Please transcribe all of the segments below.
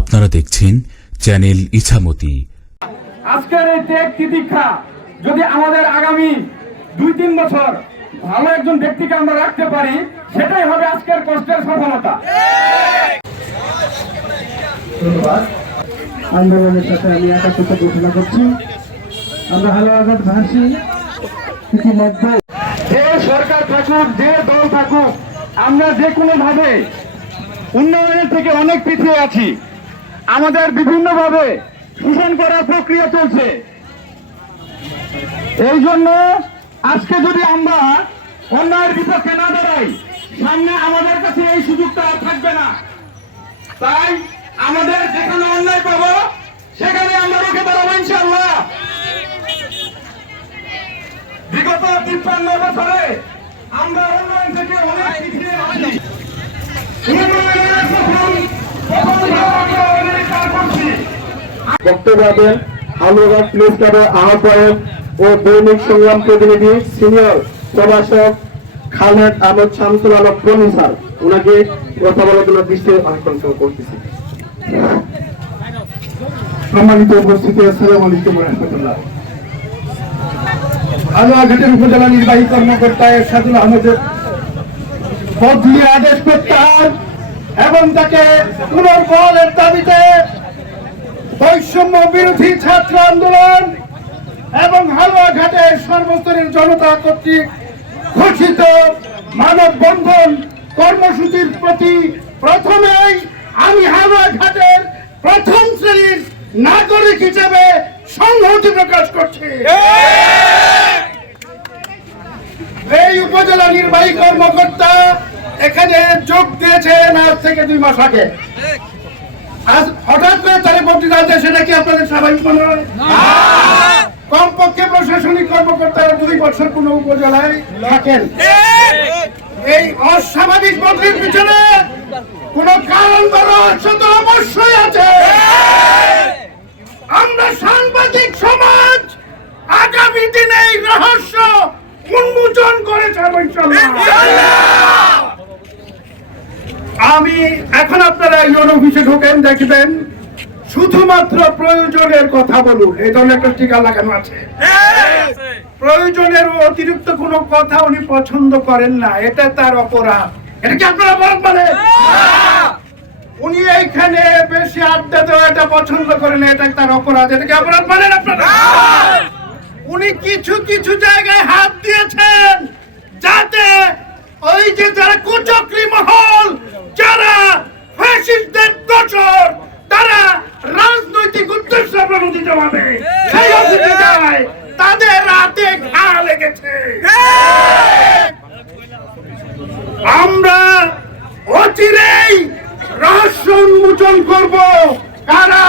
আপনারা দেখছেন চ্যানেল ইছামতি। আজকের এই ত্যাগ তিতিক্ষা যদি আমাদের আগামী দুই তিন বছর ভালো একজন ব্যক্তিকে আমরা রাখতে পারি, সেটাই হবে আজকের কষ্টের সফলতা। আন্দোলনের সাথে আমি একাত্মতা ঘোষণা করছি। আমরা হালুয়াঘাট ভাসি ইতিমধ্যে যে সরকার থাকুক, যে দল থাকুক, আমরা যে কোনো ভাবে উন্নয়নের থেকে অনেক পিছিয়ে আছি। আমাদের বিভিন্ন ভাবে শোষণ করার প্রক্রিয়া চলছে। এই জন্য আজকে যদি আমরা অন্যায়ের বিপক্ষে না দাঁড়াই, সামনে আমাদের কাছে এই সুযোগটা আর থাকবে না। তাই আমাদের যেখানে অন্যায় পাব, সেখানে আমরা রুখে দাঁড়াবো ইনশাল্লাহ বিগত তিপ্পান্ন বছরে আমরা উন্নয়ন থেকে অনেক পিছিয়ে আছি। বক্তব্য প্রেস ক্লাবের আহ্বায়ক ও দৈনিক সংগ্রাম প্রতিনিধি সিনিয়র প্রভাষক খালেদ আহমদ শামসুল আলম প্রবীণ স্যার। ওনাকে কথা বলার জন্য দৃষ্টি আকর্ষণ করতেছি। সম্মানিত উপস্থিতি, আসসালামু আলাইকুম রহমতুল্লাহ। উপজেলা নির্বাহী কর্মকর্তা এরশাদুল আহমদের বদলি আদেশ প্রত্যাহার এবং তাকে পুনর্বহালের দাবিতে বৈষম্য বিরোধী ছাত্র আন্দোলন এবং হালুয়াঘাটের সর্বস্তরের জনতা কর্তৃক ঘোষিত মানববন্ধন কর্মসূচির প্রতি প্রথমেই আমি হালুয়াঘাটের প্রথম শ্রেণির নাগরিক হিসেবে সংহতি প্রকাশ করছি। এই উপজেলা নির্বাহী কর্মকর্তা এখানে যোগ দিয়েছেন আজ থেকে দুই মাস আগে। আজ হঠাৎ করে তারে সেটা কি আপনাদের স্বাভাবিক মনে হয় কমপক্ষে প্রশাসনিক কর্মকর্তারা দুই বছর কোন উপজেলায় থাকেন। এই অস্বাভাবিক বদলির পিছনে কোন কারণ রহস্য তো অবশ্যই আছে। আমরা সাংবাদিক সমাজ আগামী দিনে এই রহস্য উন্মোচন করে ইনশাআল্লাহ। আমি এখন আপনারা ইউন অফিসে ঢোকেন দেখবেন শুধুমাত্র প্রয়োজনের কথা বলুন। এই ধরনের একটা টিকা লাগানো আছে। প্রয়োজনের অতিরিক্ত কোনো কথা উনি পছন্দ করেন না। এটা তার অপরাধ। এটা কি আপনারা অপরাধ মানে? উনি এইখানে বেশি আড্ডা দেওয়া এটা পছন্দ করেন এটা তার অপরাধ। এটা কি অপরাধ আপনারা? উনি কিছু কিছু জায়গায় হাত দিয়েছেন যাতে ওই যে যারা কুচক্রি মহল যারা ফ্যাসিস্টদের দোষর তারা রাজনৈতিক উদ্দেশ্য প্রণোদিত হবে। সেই যায় তাদের রাতে ঘা লেগেছে। আমরা অচিরেই রহস্য উন্মোচন করব। কারা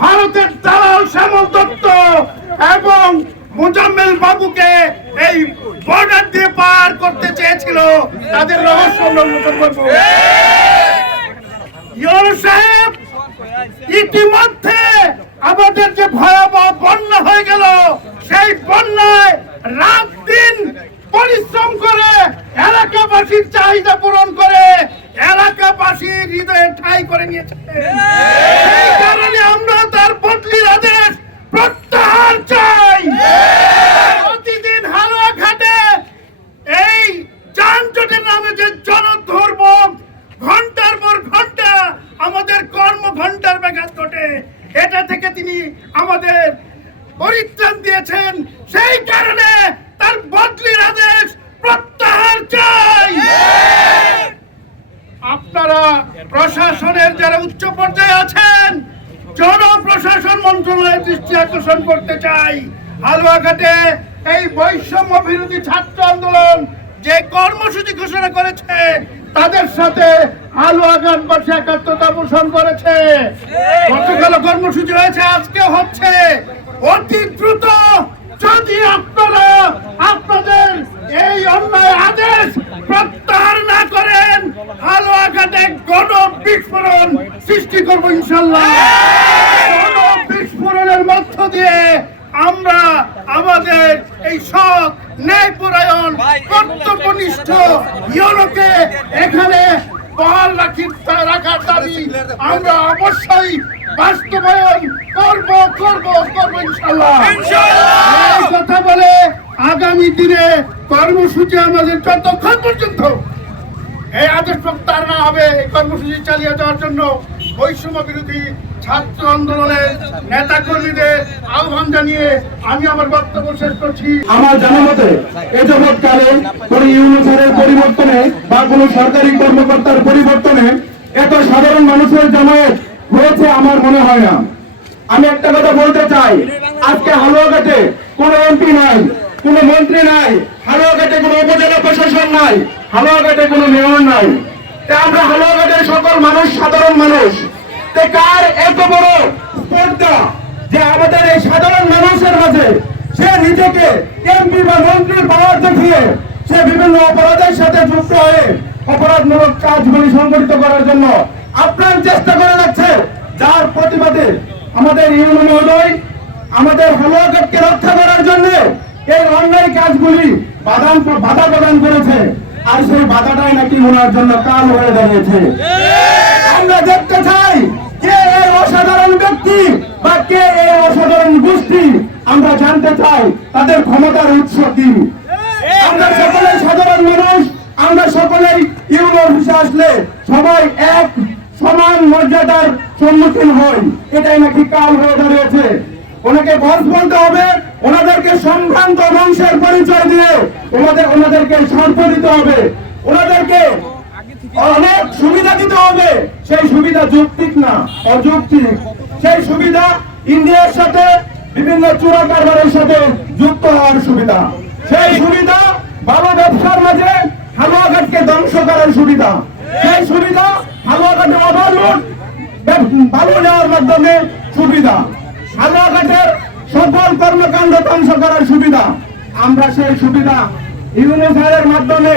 ভারতের দালাল শ্যামল দত্ত এবং মুজাম্মেল বাবুকে এই বর্ডার দিয়ে পার করতে চেয়েছিল। তাদের রহস্য সাহেব, ইতিমধ্যে আমাদের যে ভয়াবহ বন্যা হয়ে গেল, সেই বন্যায় রাত দিন পরিশ্রম করে এলাকাবাসীর চাহিদা পূরণ করে এলাকাবাসীর হৃদয়ে ঠাই করে নিয়েছে। সেই কারণে আমরা তার বদলির আদেশ প্রত্যাহার চাই। প্রতিদিন হালুয়া ঘাটে এই যানজটের নামে যে জনধর্ম ঘণ্টার পর ঘণ্টা আমাদের কর্ম ঘণ্টার ব্যাঘাত ঘটে এটা থেকে তিনি আমাদের পরিত্রাণ দিয়েছেন সেই কারণে তার বদলির আদেশ প্রত্যাহার চাই আপনারা প্রশাসনের যারা উচ্চ পর্যায়ে আছেন জনপ্রশাসন মন্ত্রণালয়ের দৃষ্টি আকর্ষণ করতে চাই হালুয়াঘাটে এই বৈষম্য বিরোধী ছাত্র আন্দোলন যে কর্মসূচি ঘোষণা করেছে তাদের সাথে হালুয়াঘাটবাসী একাত্মতা পোষণ করেছে। গতকাল কর্মসূচি হয়েছে আজকে হচ্ছে অতি দ্রুত যদি আপনারা আপনাদের এই অন্যায় আদেশ প্রত্যাহার না করেন হালুয়াঘাটে গণ বিস্ফোরণ সৃষ্টি করব ইনশাল্লাহ গণ বিস্ফোরণের মধ্য দিয়ে আমরা আমাদের এই সৎ ন্যায়পরায়ণ কর্তব্যনিষ্ঠ ইউরোকে এখানে বহাল রাখি রাখার দাবি আমরা অবশ্যই বাস্তবায়ন করব করব করব ইনশাল্লাহ এই কথা বলে আগামী দিনে কর্মসূচি আমাদের যতক্ষণ পর্যন্ত এই আদেশ প্রত্যাহার না হবে এই কর্মসূচি চালিয়ে যাওয়ার জন্য বৈষম্য বিরোধী ছাত্র আন্দোলনের নেতা কর্মীদের আহ্বান জানিয়ে আমি আমার বক্তব্য শেষ করছি। আমার জানা মতে, এ যাবৎকালে কোন ইউনিসের পরিবর্তনে বা কোন সরকারি কর্মকর্তার পরিবর্তনে এত সাধারণ মানুষের জামায়াত হয়েছে আমার মনে হয় না। আমি একটা কথা বলতে চাই, আজকে হালুয়াঘাটে কোন এমপি নাই, কোন মন্ত্রী নাই হালুয়াঘাটে কোন উপজেলা প্রশাসন নাই হালুয়াঘাটে কোন মেয়র নাই। আমরা হালুয়াঘাটের সকল মানুষ, সাধারণ মানুষ। কার এত বড় স্পর্ধা যে আমাদের এই সাধারণ মানুষের মাঝে সে নিজেকে এমপি বা মন্ত্রীর পাওয়ার দেখিয়ে সে বিভিন্ন অপরাধের সাথে যুক্ত হয়ে অপরাধমূলক কাজগুলি সংগঠিত করার জন্য আপ্রাণ চেষ্টা করে যাচ্ছে। যার প্রতিবাদে আমাদের ইউনিয়ন মহোদয়, আমাদের হালুয়াঘাটকে রক্ষা করার জন্য এই অন্যায় কাজগুলি বাধা প্রদান করেছে। আর সেই বাধাটাই নাকি ওনার জন্য কাল হয়ে দাঁড়িয়েছে। আমরা দেখতে চাই কে এই অসাধারণ ব্যক্তি বা কে এই অসাধারণ গোষ্ঠী। আমরা জানতে চাই তাদের ক্ষমতার উৎস কি। আমরা সকলেই সাধারণ মানুষ, আমরা সকলেই ইউরো অফিসে আসলে সবাই এক সমান মর্যাদার সম্মুখীন হই। এটাই নাকি কাল হয়ে দাঁড়িয়েছে। ওনাকে বস বলতে হবে ওনাদেরকে সম্ভ্রান্ত বংশের পরিচয় দিয়ে ওনাদের ওনাদেরকে স্বার্থ দিতে হবে। ওনাদেরকে অনেক সুবিধা দিতে হবে। সেই সুবিধা যৌক্তিক না, অযৌক্তিক। সেই সুবিধা ইন্ডিয়ার সাথে, বিভিন্ন চোরা কারবারের সাথে যুক্ত হওয়ার সুবিধা। সেই সুবিধা ভালো ব্যবসার মাঝে হালুয়াঘাটকে ধ্বংস করার সুবিধা। সেই সুবিধা হালুয়াঘাটে ওভারলোড বালু নেওয়ার মাধ্যমে সুবিধা। হালুয়াঘাটের সকল কর্মকাণ্ড ধ্বংস করার সুবিধা। আমরা সেই সুবিধা ইউনিফায়ারের মাধ্যমে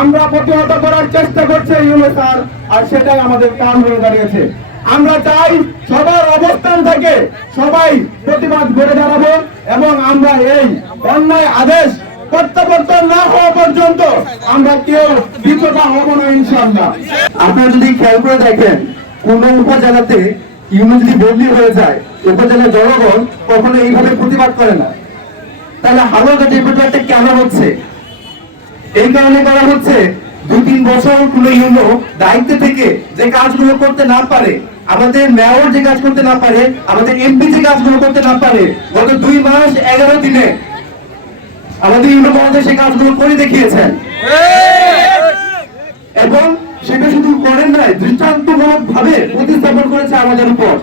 আমরা প্রতিহত করার চেষ্টা করছে ইউনিফায়ার আর সেটাই আমাদের কাম হয়ে দাঁড়িয়েছে। আমরা চাই সবার অবস্থান থেকে সবাই প্রতিবাদ করে দাঁড়াবো এবং আমরা এই অন্যায় আদেশ প্রত্যাবর্তন না হওয়া পর্যন্ত আমরা কেউ বিপদা হব না ইনশাল্লাহ আপনারা যদি খেয়াল করে দেখেন, কোন উপজেলাতে যদি বদলি হয়ে যায় উপজেলার জনগণ কখনো এইভাবে প্রতিবাদ করে না। তাহলে হালুয়াঘাটে এই প্রতিবাদটা কেন হচ্ছে? এই কারণে করা হচ্ছে দুই তিন বছর কোন ইউনো দায়িত্বে থেকে যে কাজগুলো করতে না পারে আমাদের মেয়র যে কাজ করতে না পারে আমাদের এমপি যে কাজগুলো করতে না পারে গত দুই মাস এগারো দিনে আমাদের ইউনো মহোদয় সেই কাজগুলো করে দেখিয়েছেন। এবং সেটা শুধু করেন নাই দৃষ্টান্তমূলক ভাবে প্রতিস্থাপন করেছে আমাদের উপর।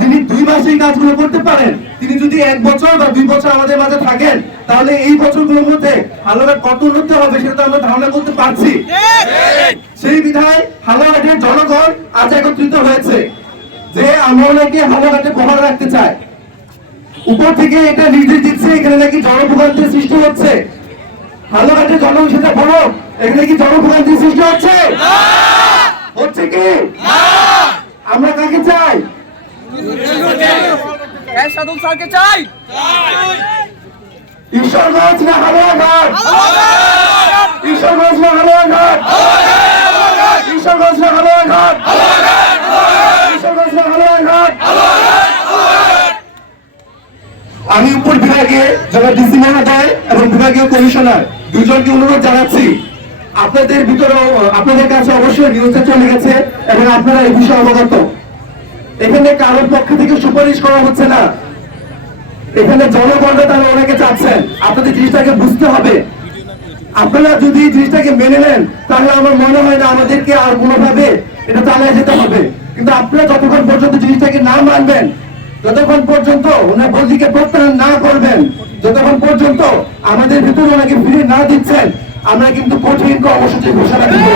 যিনি দুই মাসে এই কাজগুলো করতে পারেন, তিনি যদি এক বছর বা দুই বছর আমাদের মাঝে থাকেন, তাহলে এই বছরগুলোর মধ্যে হালুয়াঘাট কত উন্নতি হবে সেটা আমরা ধারণা করতে পারছি। সেই বিধায় হালুয়াঘাটের জনগণ আজ একত্রিত হয়েছে যে আমরা নাকি হালুয়াঘাটে কভার রাখতে চাই উপর থেকে এটা নির্দেশ দিচ্ছে, এখানে নাকি জনভোগান্তির সৃষ্টি হচ্ছে। হালুয়াঘাটের জনগণ সেটা বলো এখানে কি জনভোগান্তির সৃষ্টি হচ্ছে? হচ্ছে কি? আমরা কাকে চাই? সাধন স্যারকে চাই। ঈশ্বরগঞ্জ না হালুয়াঘাট ঈশ্বরগঞ্জ না হালুয়াঘাট ঈশ্বরগঞ্জ না হালুয়াঘাট ঈশ্বরগঞ্জ না হালুয়াঘাট আমি উপর বিভাগে যারা ডিসি মহোদয় এবং বিভাগীয় কমিশনার দুজনকে অনুরোধ জানাচ্ছি আপনাদের ভিতরে আপনাদের কাছে অবশ্যই নিউজে চলে গেছে এবং আপনারা এই বিষয়ে অবগত। এখানে কারোর পক্ষ থেকে সুপারিশ করা হচ্ছে না। এখানে জনগণরা তারা অনেকে চাচ্ছেন, আপনাদের জিনিসটাকে বুঝতে হবে। আপনারা যদি জিনিসটাকে মেনে নেন, তাহলে আমার মনে হয় না আমাদেরকে আর কোনোভাবে এটা চালিয়ে যেতে হবে। কিন্তু আপনারা যতক্ষণ পর্যন্ত জিনিসটাকে না মানবেন, যতক্ষণ পর্যন্ত ওনার বদলিকে প্রত্যাহার না করবেন, যতক্ষণ পর্যন্ত আমাদের ভিতরে ওনাকে ফিরে না দিচ্ছেন আমরা কিন্তু কঠিন কর্মসূচি ঘোষণা দিব।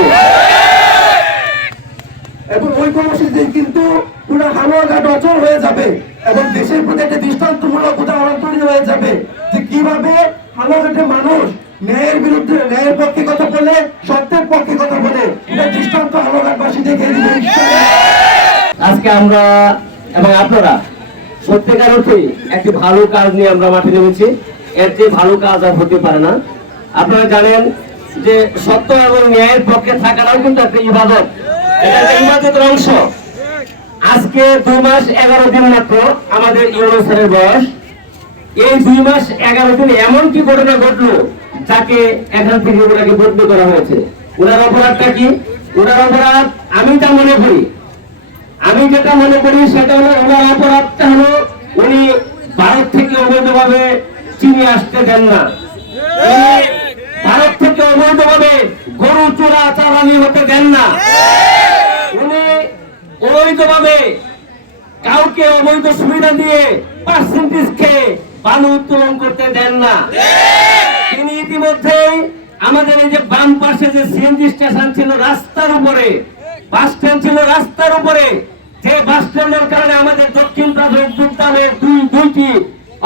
এবং ওই কর্মসূচিতে কিন্তু পুরো হালুয়াঘাট অচল হয়ে যাবে এবং দেশের প্রতি একটা দৃষ্টান্তমূলক উদাহরণ তৈরি হয়ে যাবে যে কীভাবে হালুয়াঘাটের মানুষ ন্যায়ের বিরুদ্ধে, ন্যায়ের পক্ষে কথা বলে, সত্যের পক্ষে কথা বলে, এটা দৃষ্টান্ত হালুয়াঘাটবাসী দেখে দিবে। আজকে আমরা এবং আপনারা, সত্যিকার অর্থে একটি ভালো কাজ নিয়ে আমরা মাঠে নেমেছি। এর চেয়ে ভালো কাজ আর হতে পারে না। আপনারা জানেন যে সত্য এবং ন্যায়ের পক্ষে থাকাটাও কিন্তু একটা ইবাদত। এটা একটা ইবাদতের অংশ। আজকে দুই মাস এগারো দিন মাত্র আমাদের ইউনুসের বয়স। এই দুই মাস এগারো দিন এমন কি ঘটনা ঘটলো যাকে এখান থেকে ওনাকে বদলি করা হয়েছে? ওনার অপরাধটা কি? ওনার অপরাধ আমি তা মনে করি, আমি যেটা মনে করি সেটা হলো ওনার অপরাধটা হলো উনি ভারত থেকে অবৈধভাবে চিনি আসতে দেন না। ভারত থেকে অবৈধভাবে গরু, চোরা, চালানি হতে দেন না। উনি অবৈধভাবে কাউকে অবৈধ সুবিধা দিয়ে পার্সেন্টেজ খেয়ে বালু উত্তোলন করতে দেন না। তিনি ইতিমধ্যেই আমাদের এই যে বাম পাশে যে সিএনজি স্টেশন ছিল রাস্তার উপরে, বাস স্ট্যান্ড ছিল রাস্তার উপরে, যে বাস স্ট্যান্ডের কারণে আমাদের দক্ষিণ প্রাথমিক বিদ্যালয়ে দুই, দুইটি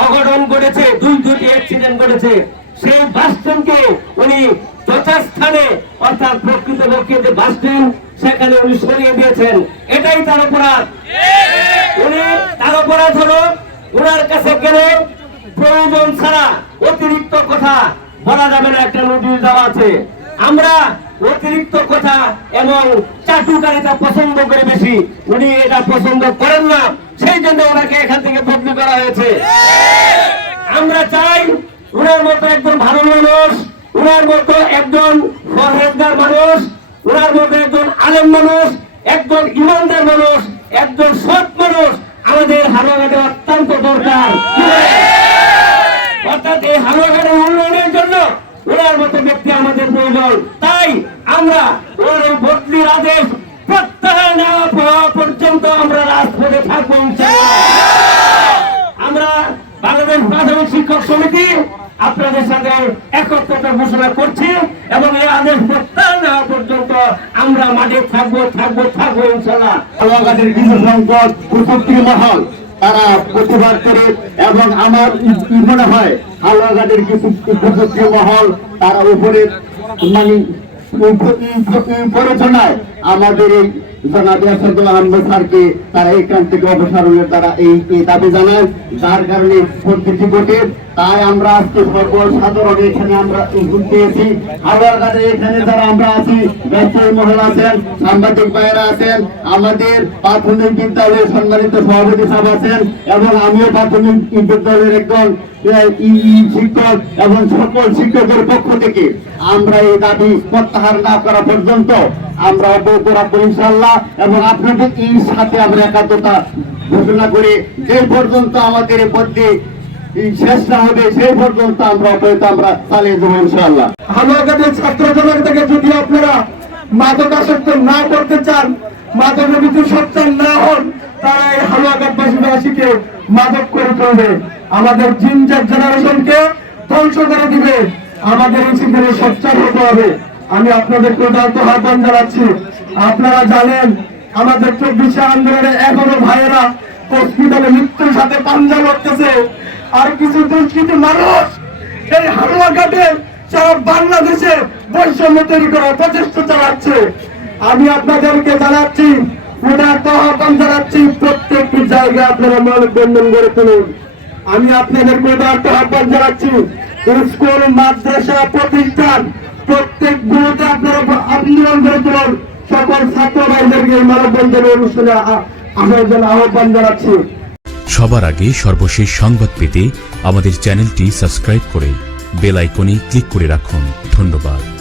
অঘটন ঘটেছে, দুই, দুইটি অ্যাক্সিডেন্ট ঘটেছে। সেই বাস উনি যথাস্থানে অর্থাৎ প্রকৃত পক্ষে যে বাস সেখানে উনি সরিয়ে দিয়েছেন। এটাই তার অপরাধ। উনি তার অপরাধ হলো ওনার কাছে গেলে প্রয়োজন ছাড়া অতিরিক্ত কথা বলা যাবে না, একটা নোটিশ দেওয়া আছে। আমরা অতিরিক্ত কথা এবং চাটুকারিতা পছন্দ করে বেশি। উনি এটা পছন্দ করেন না, সেই জন্য ওনাকে এখান থেকে বদলি করা হয়েছে। আমরা চাই উনার মতো একজন ভালো মানুষ, উনার মতো একজন পরহেজগার মানুষ, উনার মতো একজন আলেম মানুষ, একজন ইমানদার মানুষ, একজন সৎ মানুষ, আমাদের হালুয়াঘাটে অত্যন্ত দরকার অর্থাৎ এই হালুয়াঘাটের উন্নয়নের জন্য ওনার মতো ব্যক্তি আমাদের প্রয়োজন তাই আমরা এই বদলির আদেশ প্রত্যাহার না পাওয়া পর্যন্ত আমরা রাজপথে থাকব। আমরা বাংলাদেশ প্রাথমিক শিক্ষক সমিতি আপনাদের সাথে একত্রতা ঘোষণা করছি এবং এই আদেশ প্রত্যাহার নেওয়া পর্যন্ত আমরা মাঠে থাকব থাকব থাকব ইনশাল্লাহ হালুয়াঘাটের কিছু সংকট কুচক্রী মহল, তারা প্রতিবাদ করে এবং আমার মনে হয় হালুয়াঘাটের কিছু কুচক্রী মহল, তারা উপরে মানে পরিচালনায় আমাদের এই সাংবাদিক আছেন আমাদের প্রাথমিক বিদ্যালয়ের সম্মানিত সভাপতি সাহেব আছেন এবং আমিও প্রাথমিক বিদ্যালয়ের একজন শিক্ষক এবং সকল শিক্ষকের পক্ষ থেকে আমরা এই দাবি প্রত্যাহার না করা পর্যন্ত আমরা অব্যাহত রাখব ইনশাল্লাহ এবং আপনাদের এই সাথে আমরা একাত্মতা ঘোষণা করে। যে পর্যন্ত আমাদের পদ্ধতি শেষ না হবে, সেই পর্যন্ত আমরা আমরা চালিয়ে ইনশাল্লাহ ছাত্র যদি আপনারা মাদকাসক্ত না করতে চান, মাদক না হন, তারা এই মাদক করে তুলবে। আমাদের জিনজার জেনারেশনকে ধ্বংস করে দিবে। আমাদের এই সেখানে সচ্চার হতে হবে। আমি আপনাদের প্রধানত আহ্বান জানাচ্ছি। আপনারা জানেন, আমাদের চব্বিশে আন্দোলনে এখনও ভাইয়েরা হসপিটালে মৃত্যুর সাথে পাঞ্জা লড়তেছে। আর কিছু দুষ্কৃতি মানুষ এই হালুয়াঘাটে সারা বাংলাদেশে বৈষম্য তৈরি করার প্রচেষ্টা চালাচ্ছে। আমি আপনাদেরকে জানাচ্ছি উদারত আহ্বান জানাচ্ছি, প্রত্যেকটি জায়গায় আপনারা মানববন্ধন গড়ে তুলুন। আমি আপনাদের উদারত আহ্বান জানাচ্ছি, স্কুল, মাদ্রাসা, প্রতিষ্ঠান প্রত্যেক গুরুতে আপনারা গড়ে তুলুন সকল ছাত্র ভাইদেরকে মানববন্ধন অনুষ্ঠানে আসার জন্য আহ্বান জানাচ্ছি। সবার আগে সর্বশেষ সংবাদ পেতে আমাদের চ্যানেলটি সাবস্ক্রাইব করে বেল আইকনে ক্লিক করে রাখুন। ধন্যবাদ।